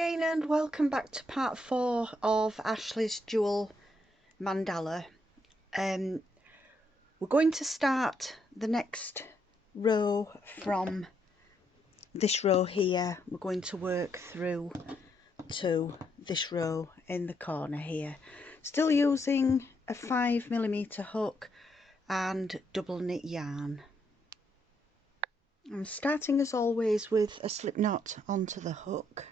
again and welcome back to part 4 of Ashley's Jewel Mandala. We're going to start the next row from this row here. We're going to work through to this row in the corner here, still using a 5mm hook and double knit yarn. I'm starting as always with a slip knot onto the hook,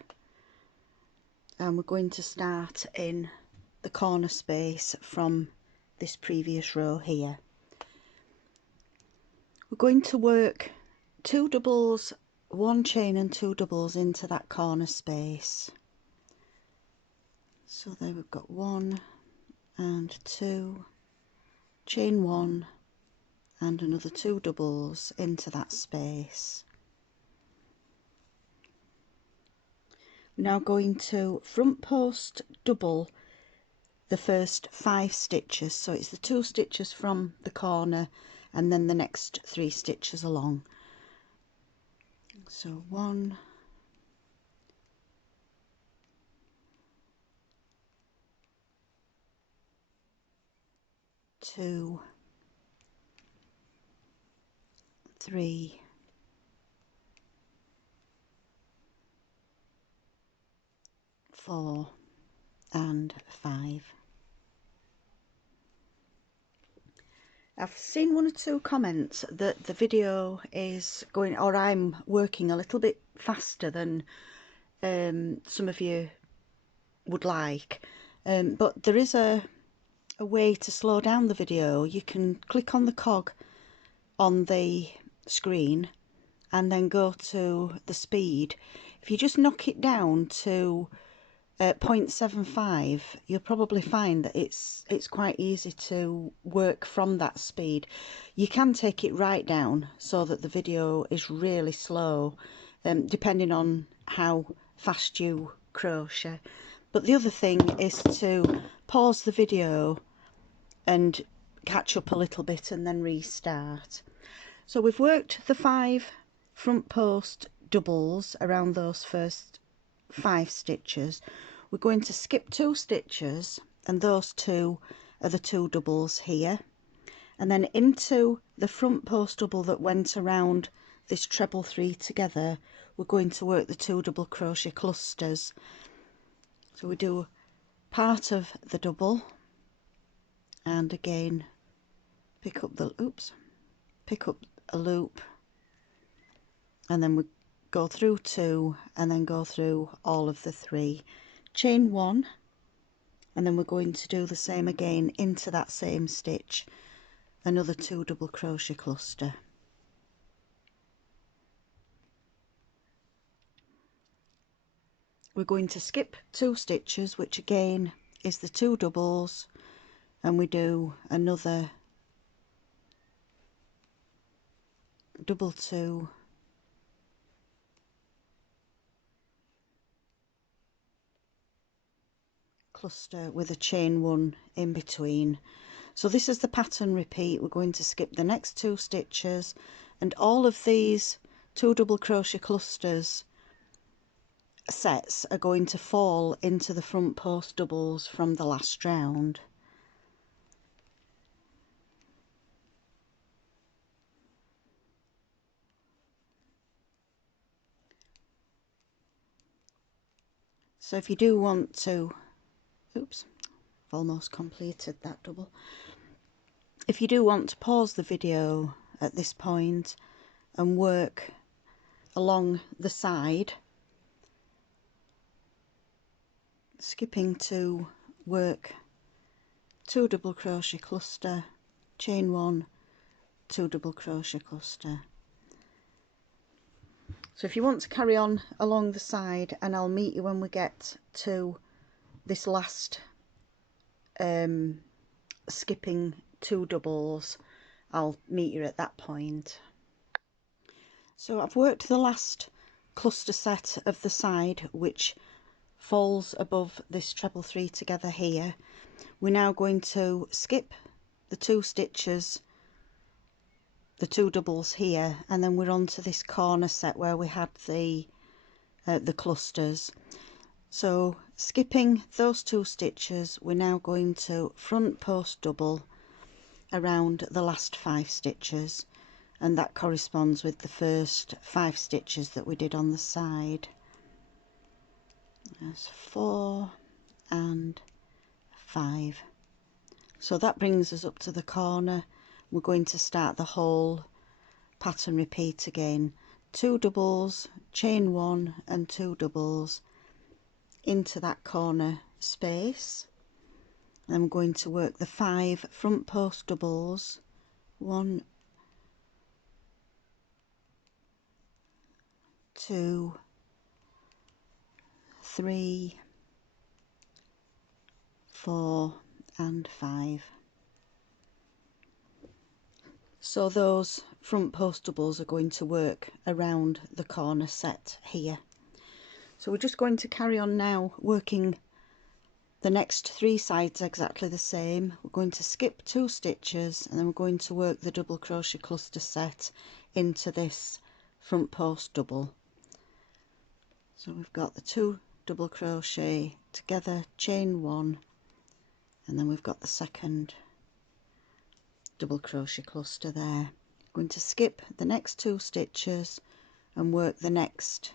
and we're going to start in the corner space from this previous row here. We're going to work 2 doubles, 1 chain and 2 doubles into that corner space. So there we've got 1 and 2, chain 1 and another 2 doubles into that space. We're now going to front post double the first 5 stitches, so it's the 2 stitches from the corner and then the next 3 stitches along. So 1, 2, 3, 4 and 5. I've seen 1 or 2 comments that the video is going, or I'm working a little bit faster than some of you would like, but there is a way to slow down the video. You can click on the cog on the screen and then go to the speed. If you just knock it down to 0.75, you'll probably find that it's quite easy to work from that speed. You can take it right down so that the video is really slow, depending on how fast you crochet. But the other thing is to pause the video and catch up a little bit and then restart. So we've worked the 5 front post doubles around those first 5 stitches. We're going to skip 2 stitches, and those 2 are the 2 doubles here, and then into the front post double that went around this treble 3 together, we're going to work the 2 double crochet clusters. So we do part of the double and again pick up a loop, and then we go through 2 and then go through all of the 3, chain 1, and then we're going to do the same again into that same stitch, another 2 double crochet cluster. We're going to skip 2 stitches, which again is the 2 doubles, and we do another double 2, cluster with a chain 1 in between. So this is the pattern repeat. We're going to skip the next 2 stitches, and all of these 2 double crochet clusters sets are going to fall into the front post doubles from the last round. So if you do want to, oops, I've almost completed that double. If you do want to pause the video at this point and work along the side, skipping to work 2 double crochet cluster, chain 1, 2 double crochet cluster. So if you want to carry on along the side, and I'll meet you when we get to this last skipping 2 doubles, I'll meet you at that point. So I've worked the last cluster set of the side, which falls above this treble 3 together here. We're now going to skip the 2 stitches, the 2 doubles here, and then we're on to this corner set where we had the clusters. So skipping those 2 stitches, we're now going to front post double around the last 5 stitches, and that corresponds with the first 5 stitches that we did on the side. There's 4 and 5. So that brings us up to the corner. We're going to start the whole pattern repeat again. 2 doubles, chain 1 and 2 doubles into that corner space. I'm going to work the 5 front post doubles, 1, 2, 3, 4 and 5. So those front post doubles are going to work around the corner set here. So we're just going to carry on now working the next 3 sides exactly the same. We're going to skip 2 stitches and then we're going to work the double crochet cluster set into this front post double. So we've got the 2 double crochet together, chain 1, and then we've got the second double crochet cluster there. Going to skip the next 2 stitches and work the next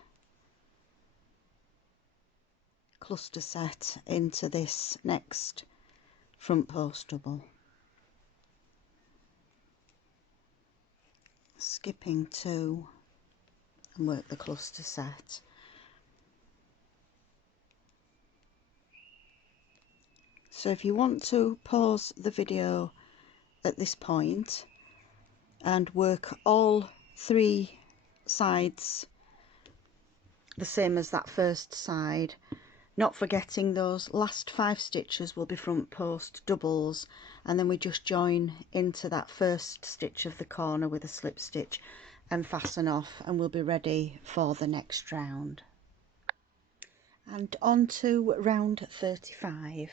cluster set into this next front post double. Skipping 2 and work the cluster set. So if you want to pause the video at this point and work all 3 sides the same as that first side, not forgetting those last 5 stitches will be front post doubles, and then we just join into that first stitch of the corner with a slip stitch and fasten off, and we'll be ready for the next round. And on to round 35.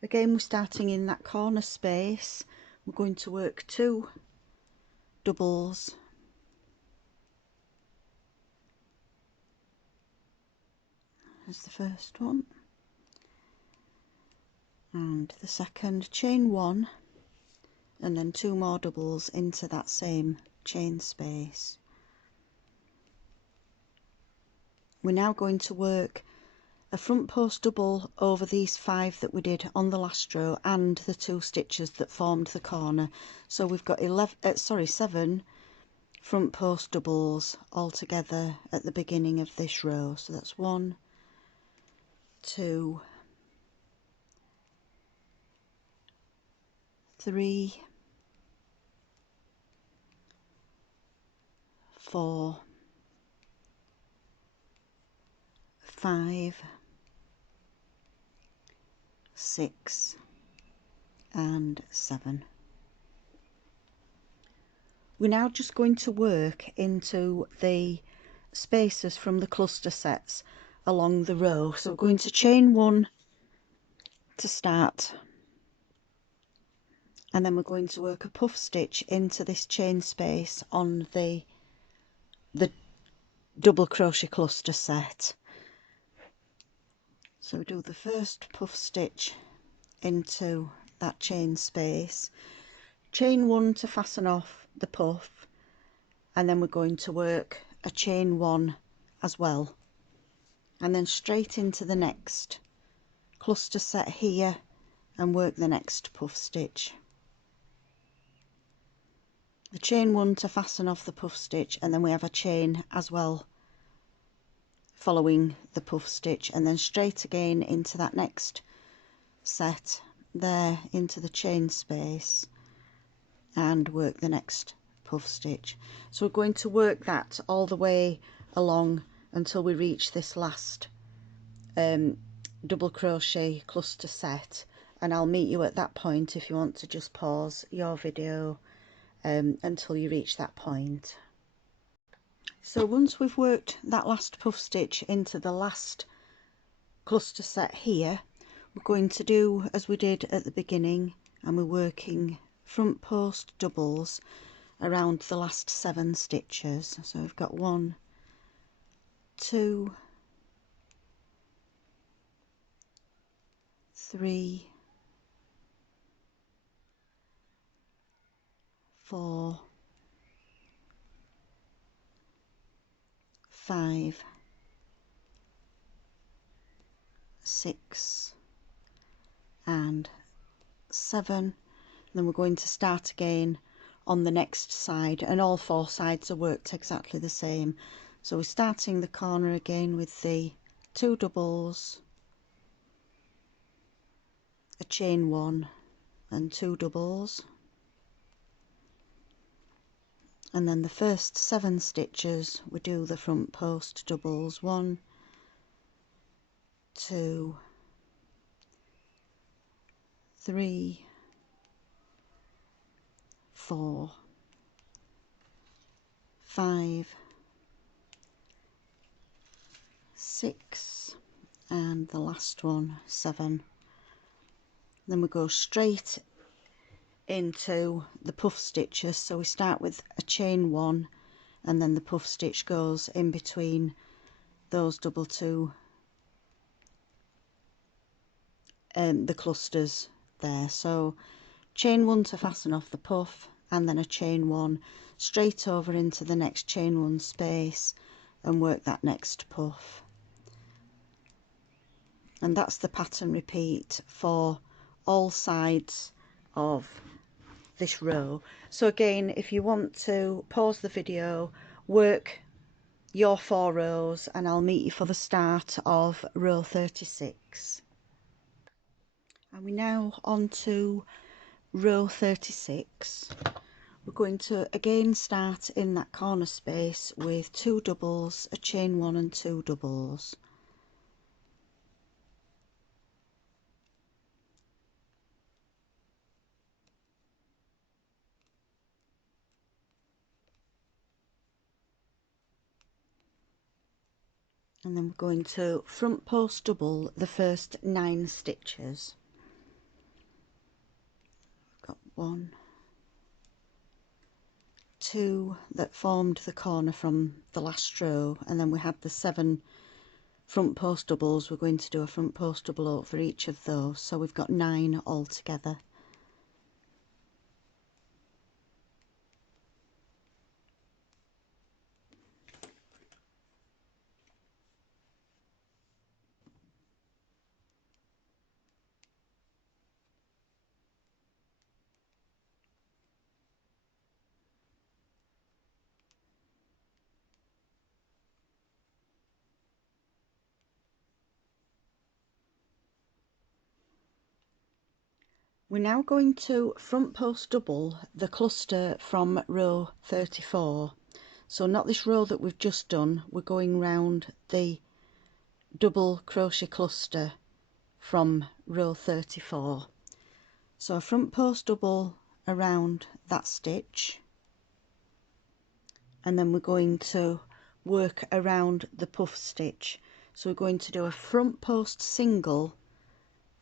Again, we're starting in that corner space. We're going to work 2 doubles, as the first one, and the second, chain 1 and then 2 more doubles into that same chain space. We're now going to work a front post double over these 5 that we did on the last row and the 2 stitches that formed the corner. So we've got 7 front post doubles all together at the beginning of this row. So that's 1, 2, 3, 4, 5, 6 and 7. We're now just going to work into the spaces from the cluster sets along the row. So we're going to chain 1 to start, and then we're going to work a puff stitch into this chain space on the double crochet cluster set. So we do the first puff stitch into that chain space, chain 1 to fasten off the puff, and then we're going to work a chain 1 as well, and then straight into the next cluster set here and work the next puff stitch. The chain 1 to fasten off the puff stitch, and then we have a chain as well following the puff stitch, and then straight again into that next set there into the chain space and work the next puff stitch. So we're going to work that all the way along until we reach this last double crochet cluster set, and I'll meet you at that point if you want to just pause your video until you reach that point. So once we've worked that last puff stitch into the last cluster set here, we're going to do as we did at the beginning, and we're working front post doubles around the last 7 stitches. So we've got 1, 2, 3, 4, 5, 6 and 7. Then we're going to start again on the next side, and all 4 sides are worked exactly the same. So we're starting the corner again with the 2 doubles, a chain 1 and 2 doubles, and then the first 7 stitches we do the front post doubles, 1, 2, 3, 4, 5, 6 and the last one 7. Then we go straight into the puff stitches, so we start with a chain 1 and then the puff stitch goes in between those double 2 the clusters there. So chain 1 to fasten off the puff, and then a chain 1 straight over into the next chain 1 space and work that next puff. And that's the pattern repeat for all sides of this row. So again, if you want to pause the video, work your 4 rows, and I'll meet you for the start of row 36. And we're now on to row 36. We're going to again start in that corner space with 2 doubles, a chain 1 and 2 doubles. And then we're going to front post double the first 9 stitches. Got 1, 2 that formed the corner from the last row, and then we had the 7 front post doubles. We're going to do a front post double for each of those, so we've got 9 altogether. We're now going to front post double the cluster from row 34. So not this row that we've just done, we're going round the double crochet cluster from row 34. So a front post double around that stitch, and then we're going to work around the puff stitch. So we're going to do a front post single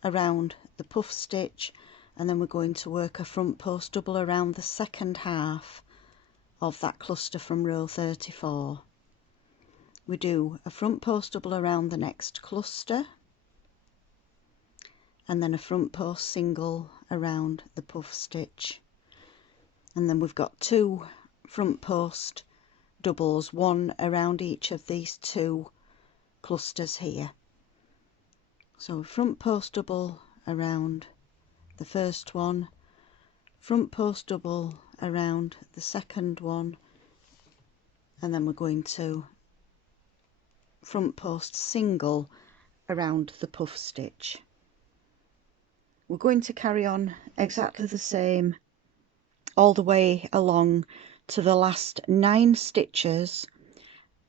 around the puff stitch, and then we're going to work a front post double around the second half of that cluster from row 34. We do a front post double around the next cluster, and then a front post single around the puff stitch, and then we've got 2 front post doubles, 1 around each of these 2 clusters here. So front post double around the first one, front post double around the second one, and then we're going to front post single around the puff stitch. We're going to carry on exactly the same all the way along to the last 9 stitches,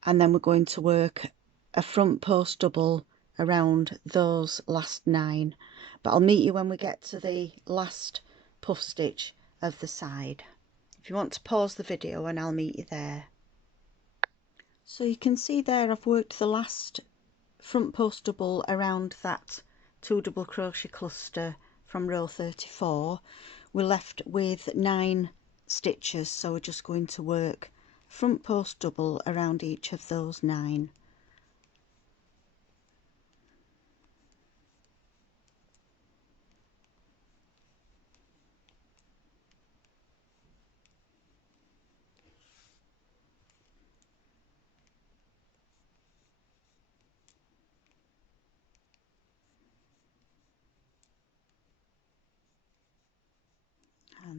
and then we're going to work a front post double around those last 9. But I'll meet you when we get to the last puff stitch of the side. If you want to pause the video, and I'll meet you there. So you can see there I've worked the last front post double around that 2 double crochet cluster from row 34. We're left with 9 stitches, so we're just going to work front post double around each of those 9.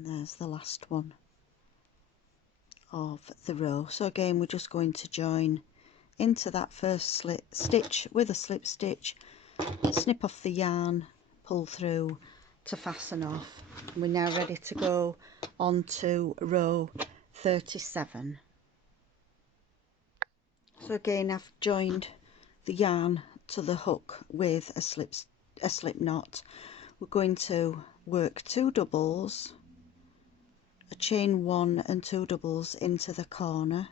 there's the last one of the row. So again, we're just going to join into that first stitch with a slip stitch, snip off the yarn, pull through to fasten off. We're now ready to go on to row 37. So again, I've joined the yarn to the hook with a slip knot. We're going to work 2 doubles, a chain 1 and 2 doubles into the corner,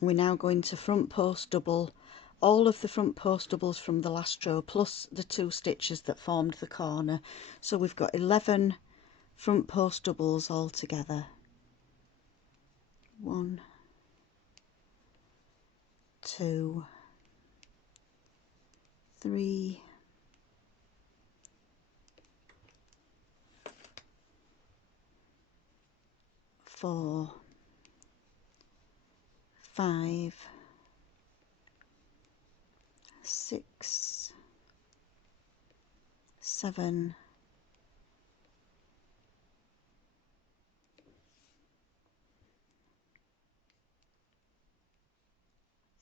we're now going to front post double all of the front post doubles from the last row plus the 2 stitches that formed the corner. So we've got 11 front post doubles all together. 1, 2, 3, 4, 5, 6, 7,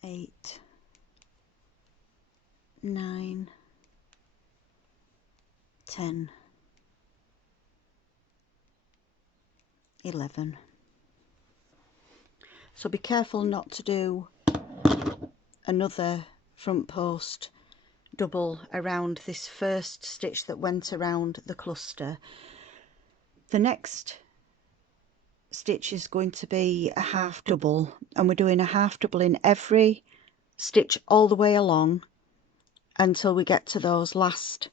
8, 9, 10, 11. So be careful not to do another front post double around this first stitch that went around the cluster. The next stitch is going to be a half double, and we're doing a half double in every stitch all the way along until we get to those last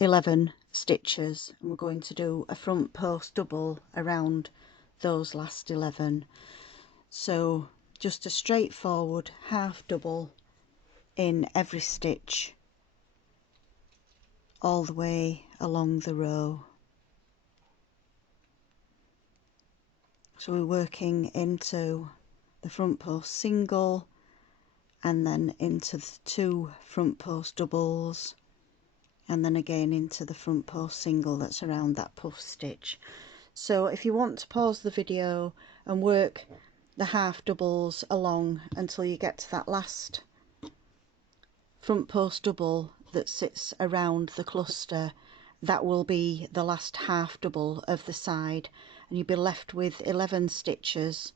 11 stitches, and we're going to do a front post double around those last 11. So just a straightforward half double in every stitch all the way along the row. So we're working into the front post single and then into the 2 front post doubles and then again into the front post single that's around that puff stitch. So if you want to pause the video and work the half doubles along until you get to that last front post double that sits around the cluster, that will be the last half double of the side, and you'll be left with 11 stitches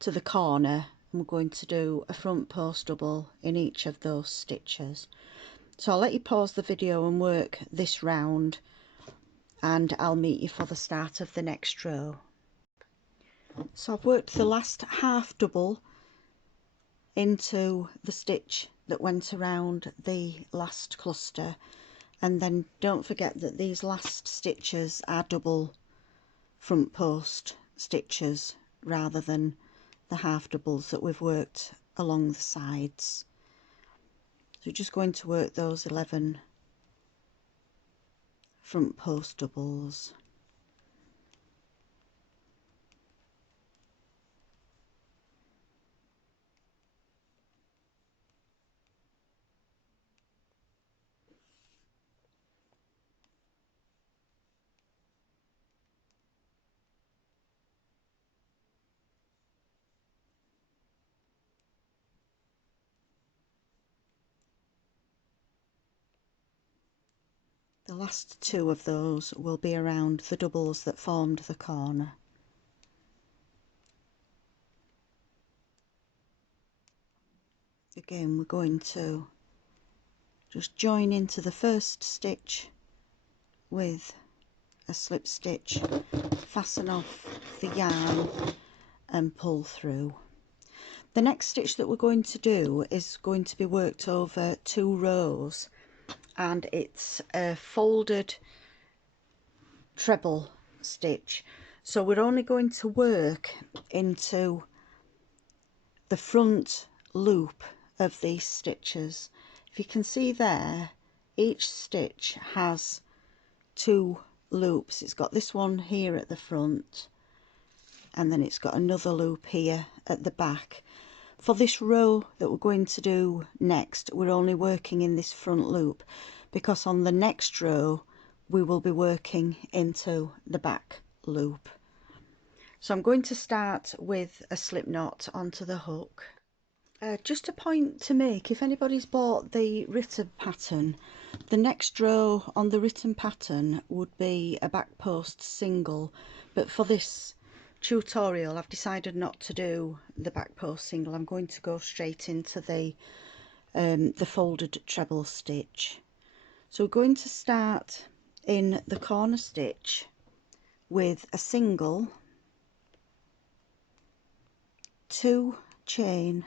to the corner, and we're going to do a front post double in each of those stitches. So I'll let you pause the video and work this round, and I'll meet you for the start of the next row. So I've worked the last half double into the stitch that went around the last cluster, and then don't forget that these last stitches are double front post stitches rather than the half doubles that we've worked along the sides. So we're just going to work those 11 front post doubles. The last 2 of those will be around the doubles that formed the corner. Again, we're going to just join into the first stitch with a slip stitch, fasten off the yarn and pull through. The next stitch that we're going to do is going to be worked over 2 rows, and it's a folded treble stitch. So we're only going to work into the front loop of these stitches. If you can see there, each stitch has 2 loops. It's got this one here at the front, and then it's got another loop here at the back. For this row that we're going to do next, we're only working in this front loop, because on the next row we will be working into the back loop. So I'm going to start with a slip knot onto the hook. Just a point to make, if anybody's bought the written pattern, the next row on the written pattern would be a back post single, but for this tutorial I've decided not to do the back post single. I'm going to go straight into the folded treble stitch. So we're going to start in the corner stitch with a single, 2 chain,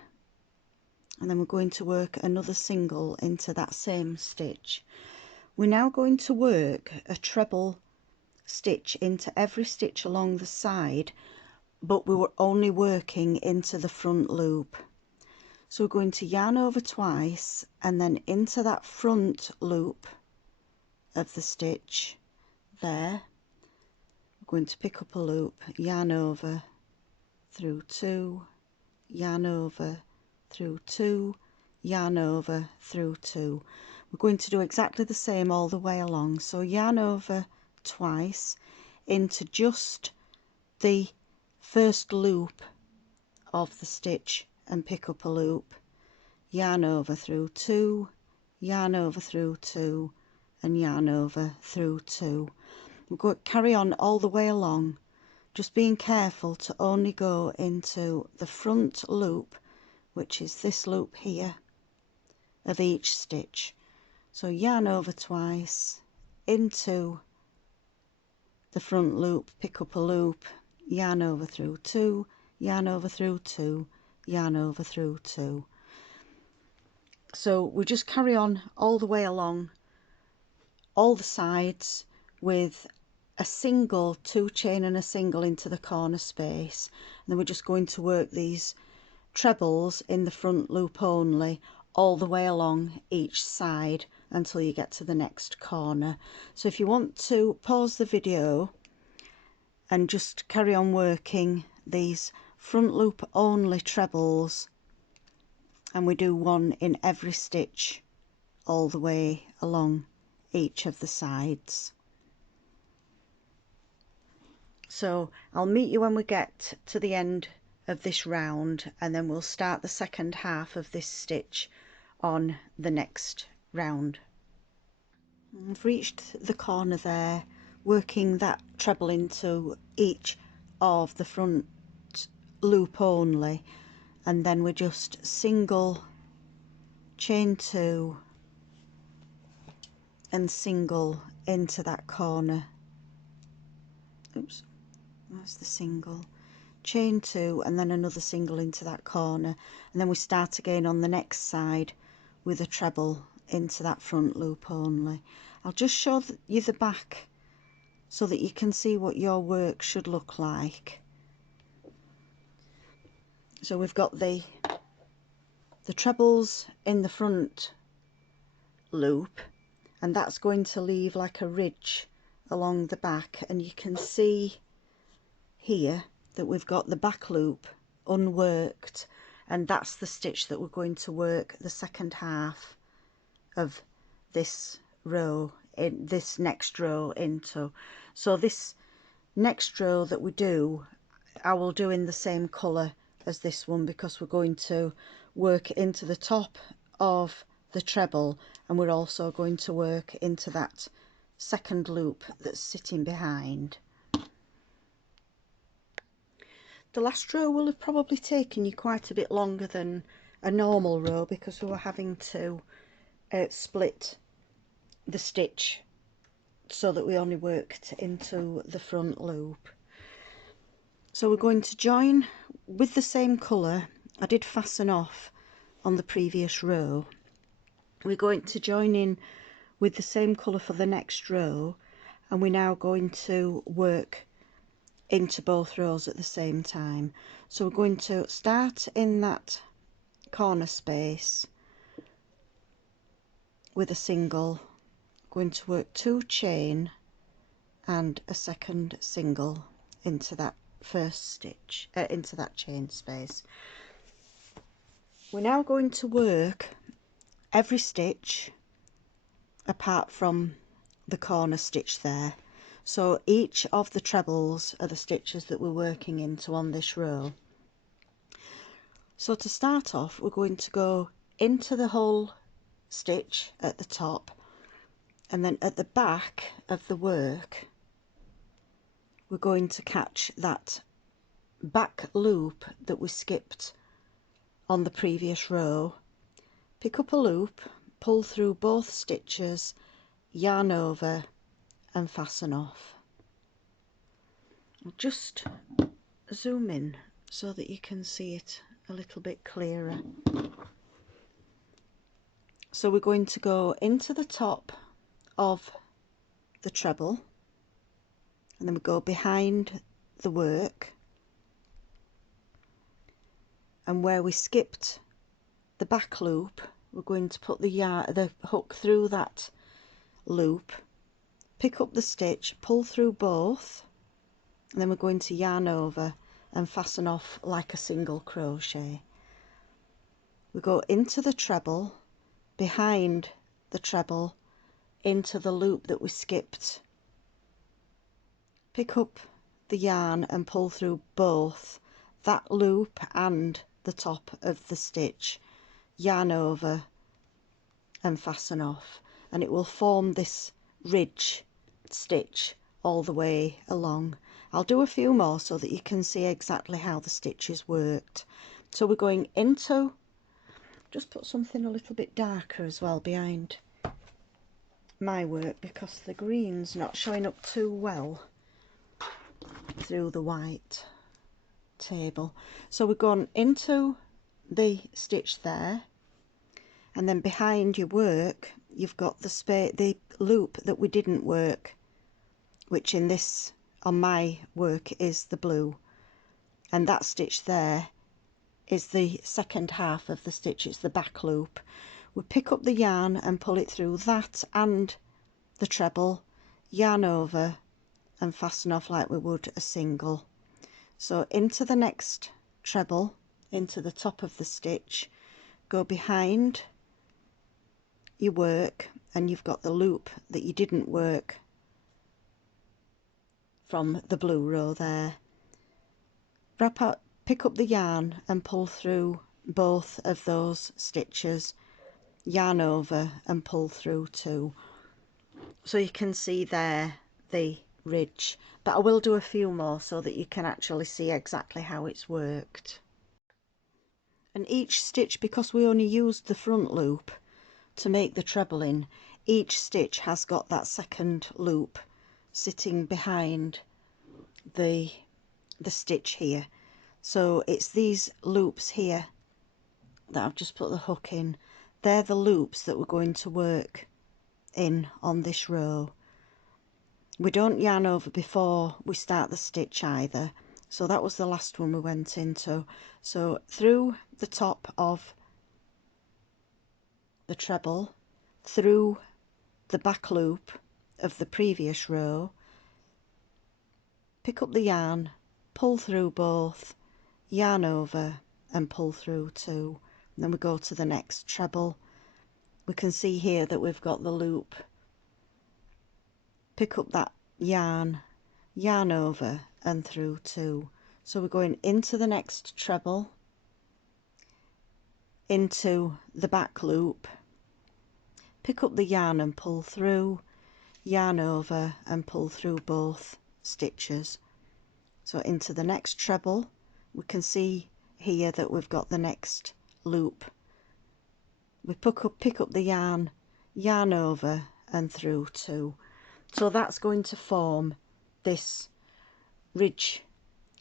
and then we're going to work another single into that same stitch. We're now going to work a treble stitch into every stitch along the side, but we were only working into the front loop. So we're going to yarn over twice and then into that front loop of the stitch there. We're going to pick up a loop, yarn over, through 2, yarn over, through 2, yarn over, through 2. We're going to do exactly the same all the way along. So yarn over twice into just the first loop of the stitch and pick up a loop, yarn over through 2, yarn over through 2, and yarn over through 2. We're going to carry on all the way along, just being careful to only go into the front loop, which is this loop here, of each stitch. So yarn over twice, into the front loop, pick up a loop, yarn over through 2, yarn over through 2, yarn over through 2. So we just carry on all the way along, all the sides, with a single 2 chain and a single into the corner space, and then we're just going to work these trebles in the front loop only all the way along each side until you get to the next corner. So if you want to pause the video and just carry on working these front loop only trebles, and we do one in every stitch all the way along each of the sides. So I'll meet you when we get to the end of this round, and then we'll start the second half of this stitch on the next round. I've reached the corner there, working that treble into each of the front loop only, and then we just single, chain 2 and single into that corner. Oops, that's the single, chain 2 and then another single into that corner, and then we start again on the next side with a treble into that front loop only. I'll just show you the back so that you can see what your work should look like. So we've got the trebles in the front loop, and that's going to leave like a ridge along the back, and you can see here that we've got the back loop unworked, and that's the stitch that we're going to work the second half of this row, in this next row into. So this next row that we do, I will do in the same colour as this one, because we're going to work into the top of the treble, and we're also going to work into that second loop that's sitting behind. The last row will have probably taken you quite a bit longer than a normal row, because we were having to split the stitch so that we only worked into the front loop. So we're going to join with the same colour I did fasten off on the previous row. We're going to join in with the same colour for the next row, and we're now going to work into both rows at the same time. So we're going to start in that corner space with a single, going to work 2 chain and a second single into that first stitch, into that chain space. We're now going to work every stitch apart from the corner stitch there. So each of the trebles are the stitches that we're working into on this row. So to start off, we're going to go into the whole stitch at the top, and then at the back of the work we're going to catch that back loop that we skipped on the previous row. Pick up a loop, pull through both stitches, yarn over and fasten off. I'll just zoom in so that you can see it a little bit clearer. So we're going to go into the top of the treble, and then we go behind the work, and where we skipped the back loop we're going to put the hook through that loop, pick up the stitch, pull through both, and then we're going to yarn over and fasten off like a single crochet. We go into the treble, behind the treble, into the loop that we skipped, pick up the yarn and pull through both that loop and the top of the stitch, yarn over and fasten off, and it will form this ridge stitch all the way along. I'll do a few more so that you can see exactly how the stitches worked. So we're going into, just put something a little bit darker as well behind my work because the green's not showing up too well through the white table. So we're going into the stitch there, and then behind your work you've got the loop that we didn't work, which in this, on my work, is the blue, and that stitch there is the second half of the stitch, it's the back loop. We pick up the yarn and pull it through that and the treble, yarn over and fasten off like we would a single. So into the next treble, into the top of the stitch, go behind your work, and you've got the loop that you didn't work from the blue row there. Wrap out, pick up the yarn and pull through both of those stitches, yarn over and pull through two. So you can see there the ridge, but I will do a few more so that you can actually see exactly how it's worked. And each stitch, because we only used the front loop to make the treble in, each stitch has got that second loop sitting behind the stitch here. So it's these loops here that I've just put the hook in. They're the loops that we're going to work in on this row. We don't yarn over before we start the stitch either, so that was the last one we went into. So through the top of the treble, through the back loop of the previous row, pick up the yarn, pull through both, yarn over and pull through two. And then we go to the next treble. We can see here that we've got the loop. Pick up that yarn, yarn over and through two. So we're going into the next treble, into the back loop, pick up the yarn and pull through, yarn over and pull through both stitches. So into the next treble, we can see here that we've got the next loop. We pick up the yarn, yarn over and through two. So that's going to form this ridge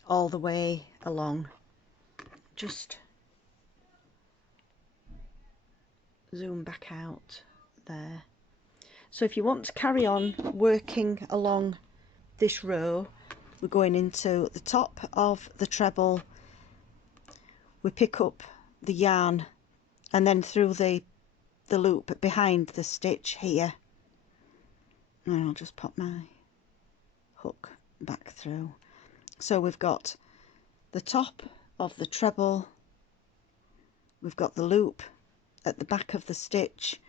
all the way along. Just zoom back out there. So if you want to carry on working along this row, we're going into the top of the treble, we pick up the yarn and then through the loop behind the stitch here, and I'll just pop my hook back through. So we've got the top of the treble, we've got the loop at the back of the stitch,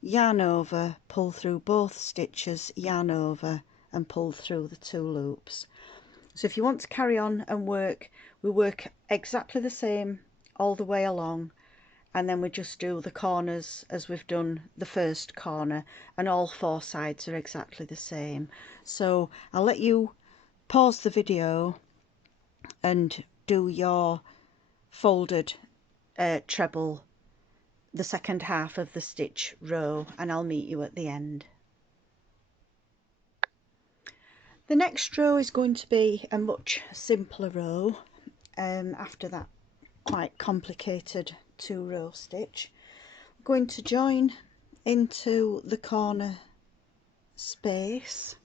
yarn over, pull through both stitches, yarn over and pull through the 2 loops. So if you want to carry on and work, we work exactly the same all the way along, and then we just do the corners as we've done the first corner, and all 4 sides are exactly the same. So I'll let you pause the video and do your folded treble, the second half of the stitch row, and I'll meet you at the end. The next row is going to be a much simpler row after that quite complicated 2-row stitch. I'm going to join into the corner space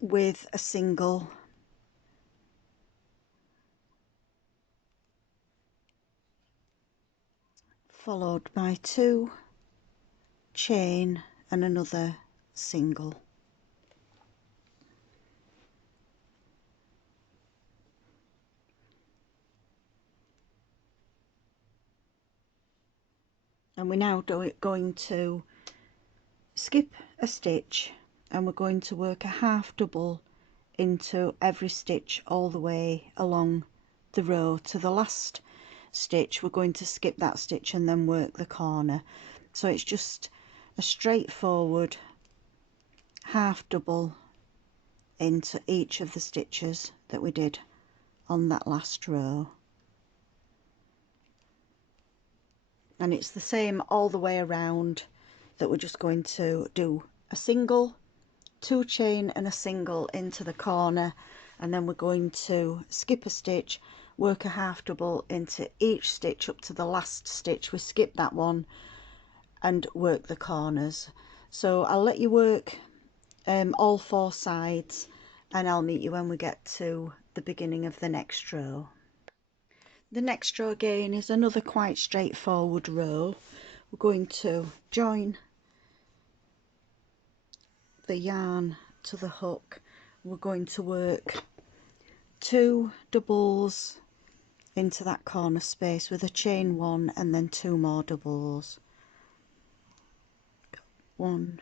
with a single, followed by 2 chain and another single. And we're now going to skip a stitch, and we're going to work a half double into every stitch all the way along the row to the last stitch. We're going to skip that stitch and then work the corner. So it's just a straightforward half double into each of the stitches that we did on that last row. And it's the same all the way around, that we're just going to do a single, 2 chain and a single into the corner, and then we're going to skip a stitch, work a half double into each stitch up to the last stitch. We skip that one and work the corners. So I'll let you work all 4 sides, and I'll meet you when we get to the beginning of the next row. The next row again is another quite straightforward row. We're going to join the yarn to the hook. We're going to work 2 doubles into that corner space with a chain 1 and then 2 more doubles. 1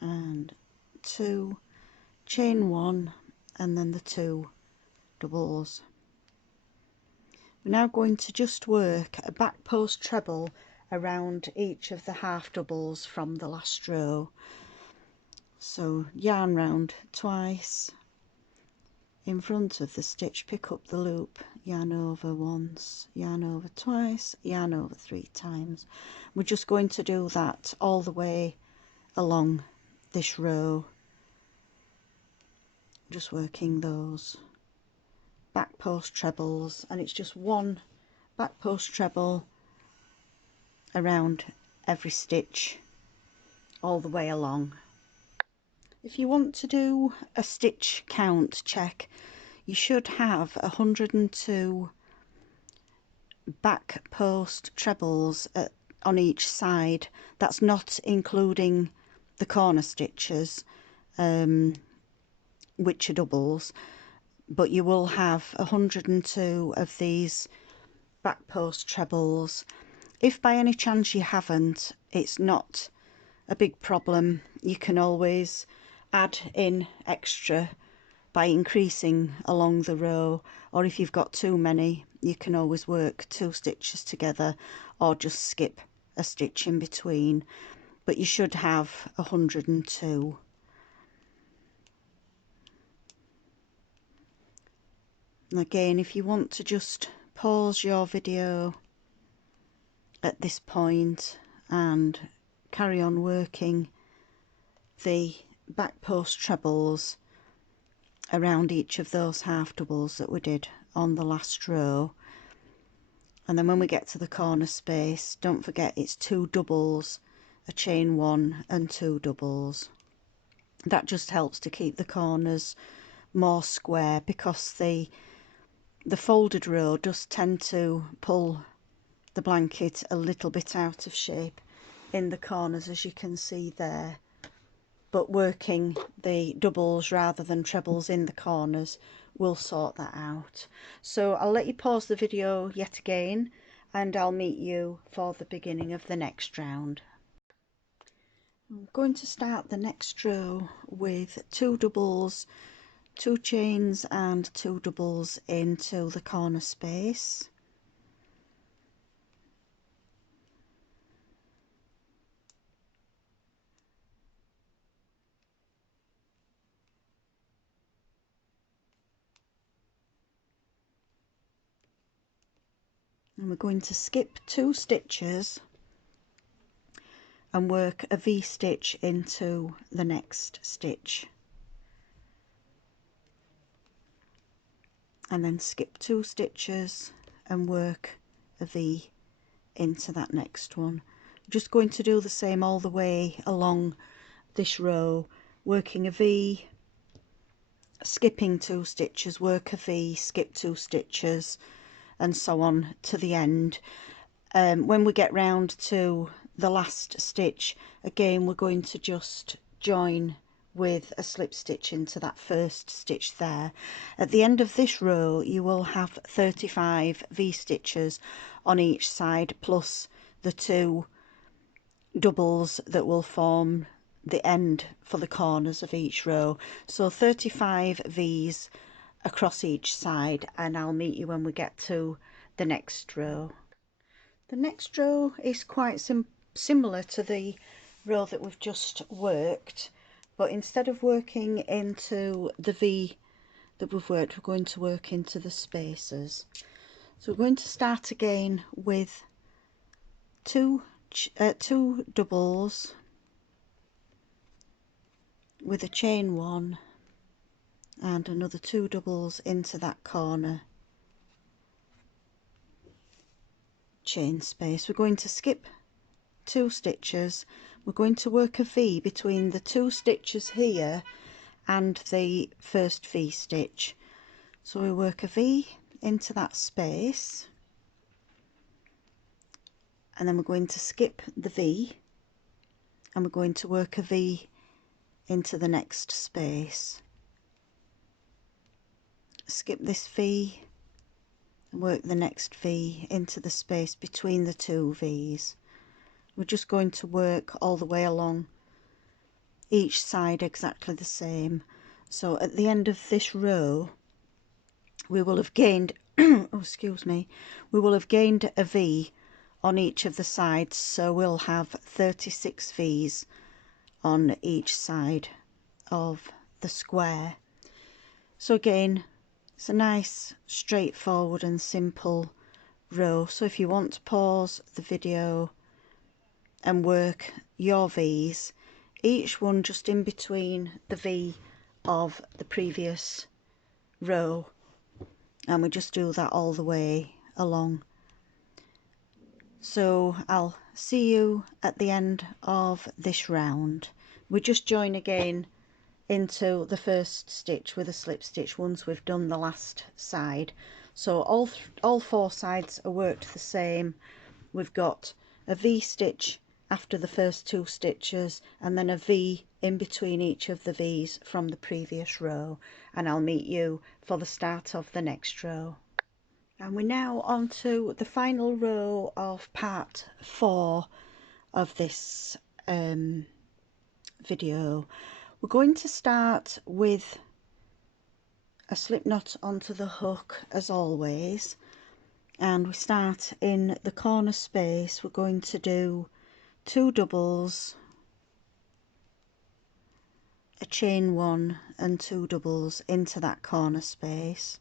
and 2, chain 1 and then the 2 doubles. We're now going to just work a back post treble around each of the half doubles from the last row. So yarn round twice, in front of the stitch pick up the loop, yarn over once, yarn over twice, yarn over 3 times. We're just going to do that all the way along this row, just working those back post trebles, and it's just 1 back post treble around every stitch all the way along. If you want to do a stitch count check, you should have 102 back post trebles on each side. That's not including the corner stitches, which are doubles, but you will have 102 of these back post trebles. If by any chance you haven't, it's not a big problem. You can always add in extra by increasing along the row, or if you've got too many, you can always work 2 stitches together or just skip a stitch in between, but you should have 102. And again, if you want to just pause your video at this point and carry on working the back post trebles around each of those half doubles that we did on the last row, and then when we get to the corner space, don't forget it's 2 doubles, a chain 1 and 2 doubles. That just helps to keep the corners more square, because the folded row does tend to pull the blanket a little bit out of shape in the corners, as you can see there. But working the doubles rather than trebles in the corners will sort that out. So I'll let you pause the video yet again and I'll meet you for the beginning of the next round. I'm going to start the next row with 2 doubles, 2 chains and 2 doubles into the corner space. And we're going to skip 2 stitches and work a V-stitch into the next stitch, and then skip 2 stitches and work a V into that next one. I'm just going to do the same all the way along this row, working a V, skipping 2 stitches, work a V, skip 2 stitches, and so on to the end. When we get round to the last stitch, again we're going to just join with a slip stitch into that first stitch there. At the end of this row you will have 35 V-stitches on each side, plus the 2 doubles that will form the end for the corners of each row. So 35 V's across each side, and I'll meet you when we get to the next row. The next row is quite similar to the row that we've just worked, but instead of working into the V that we've worked, we're going to work into the spaces. So we're going to start again with two doubles with a chain 1 and another 2 doubles into that corner chain space. We're going to skip 2 stitches. We're going to work a V between the 2 stitches here and the first V stitch. So we work a V into that space, and then we're going to skip the V, and we're going to work a V into the next space, skip this V and work the next V into the space between the 2 V's. We're just going to work all the way along each side exactly the same. So at the end of this row we will have gained oh, excuse me, we will have gained a V on each of the sides, so we'll have 36 V's on each side of the square. So again, it's a nice straightforward and simple row. So if you want to pause the video and work your V's, each one just in between the V of the previous row, and we just do that all the way along. So I'll see you at the end of this round. We just join again into the first stitch with a slip stitch once we've done the last side. So all 4 sides are worked the same. We've got a V stitch after the first 2 stitches, and then a V in between each of the V's from the previous row, and I'll meet you for the start of the next row. And we're now on to the final row of part 4 of this video. We're going to start with a slip knot onto the hook as always, and we start in the corner space. We're going to do 2 doubles, a chain 1 and 2 doubles into that corner space.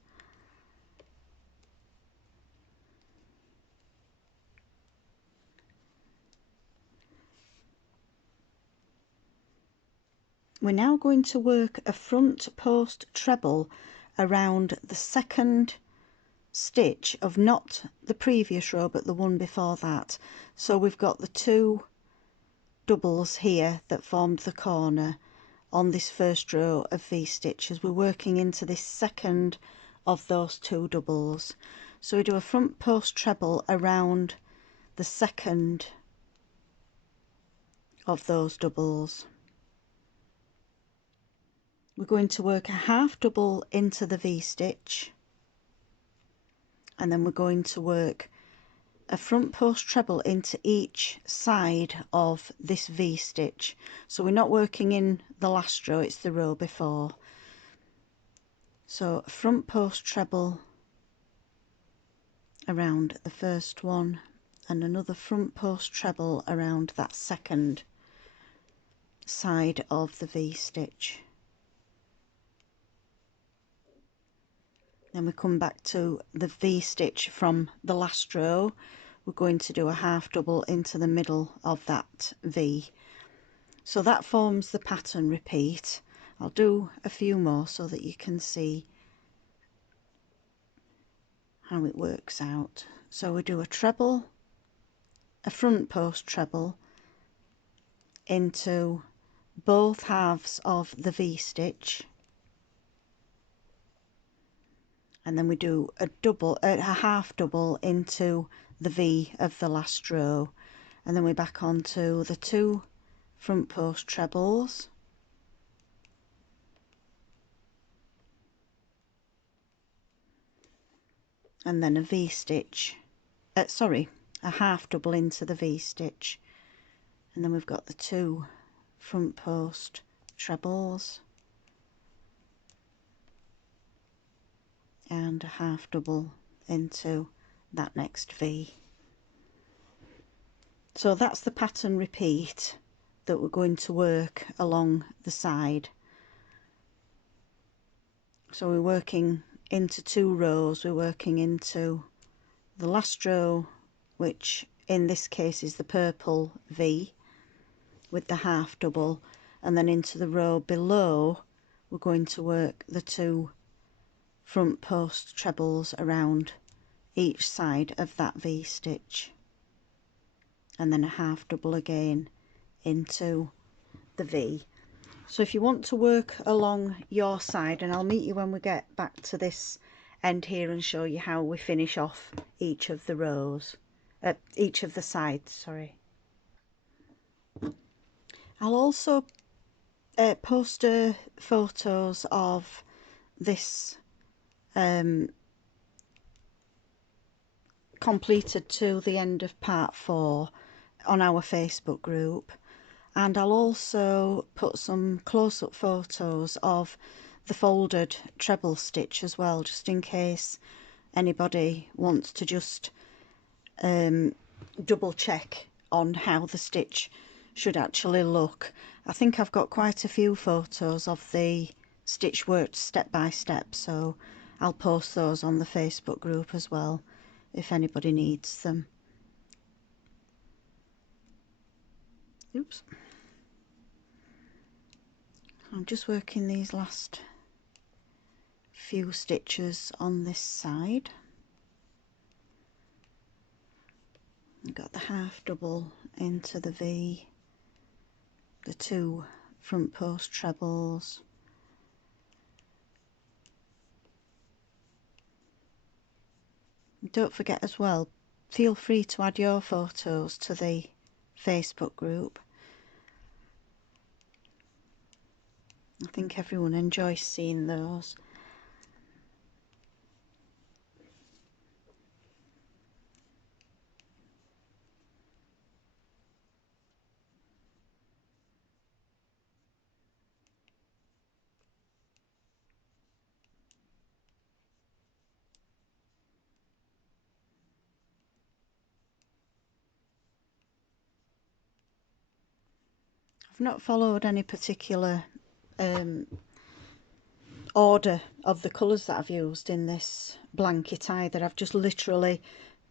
We're now going to work a front post treble around the second stitch of not the previous row but the one before that. So we've got the 2 doubles here that formed the corner on this first row of V stitches. We're working into this second of those 2 doubles. So we do a front post treble around the second of those doubles. We're going to work a half double into the V stitch, and then we're going to work a front post treble into each side of this V-stitch. So we're not working in the last row, it's the row before. So a front post treble around the first one, and another front post treble around that second side of the V-stitch. Then we come back to the V-stitch from the last row. We're going to do a half double into the middle of that V. So that forms the pattern repeat. I'll do a few more so that you can see how it works out. So we do a treble, a front post treble into both halves of the V-stitch, and then we do a double, a half double into the V of the last row, and then we're back onto the 2 front post trebles, and then a V-stitch, a half double into the V-stitch, and then we've got the 2 front post trebles and a half double into that next V. So that's the pattern repeat that we're going to work along the side. So we're working into 2 rows, we're working into the last row, which in this case is the purple V with the half double, and then into the row below we're going to work the 2 front post trebles around each side of that V-stitch, and then a half double again into the V. So if you want to work along your side, and I'll meet you when we get back to this end here and show you how we finish off each of the rows, each of the sides, sorry. I'll also post photos of this completed to the end of part 4 on our Facebook group, and I'll also put some close-up photos of the folded treble stitch as well, just in case anybody wants to just double check on how the stitch should actually look. I think I've got quite a few photos of the stitch worked step by step, so I'll post those on the Facebook group as well if anybody needs them. Oops. I'm just working these last few stitches on this side. I've got the half double into the V, the 2 front post trebles, don't forget as well, feel free to add your photos to the Facebook group. I think everyone enjoys seeing those. I've not followed any particular order of the colours that I've used in this blanket either. I've just literally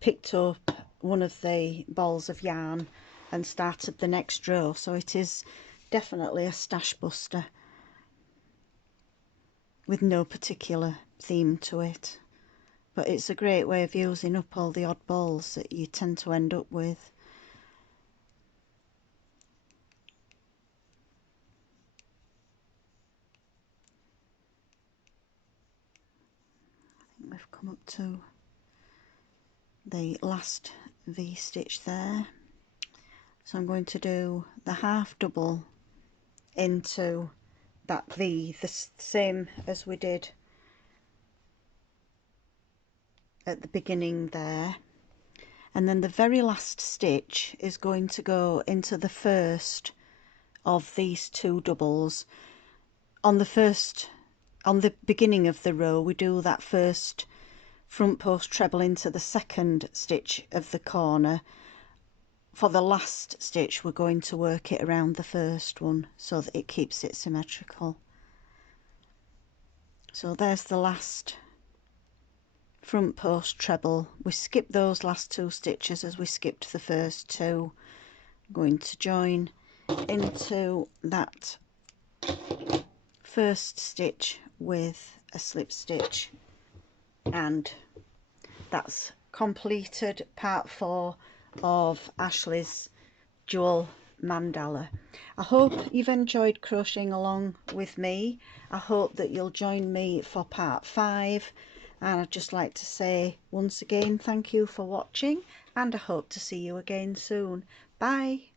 picked up one of the balls of yarn and started the next row, so it is definitely a stash buster with no particular theme to it, but it's a great way of using up all the odd balls that you tend to end up with. We've come up to the last V-stitch there, so I'm going to do the half double into that V, the same as we did at the beginning there, and then the very last stitch is going to go into the first of these 2 doubles. On the beginning of the row we do that first front post treble into the second stitch of the corner. For the last stitch we're going to work it around the first one so that it keeps it symmetrical. So there's the last front post treble. We skip those last 2 stitches as we skipped the first 2. I'm going to join into that first stitch with a slip stitch, and that's completed part 4 of Ashley's Jewel Mandala. I hope you've enjoyed crocheting along with me. I hope that you'll join me for part 5, and I'd just like to say once again thank you for watching, and I hope to see you again soon. Bye.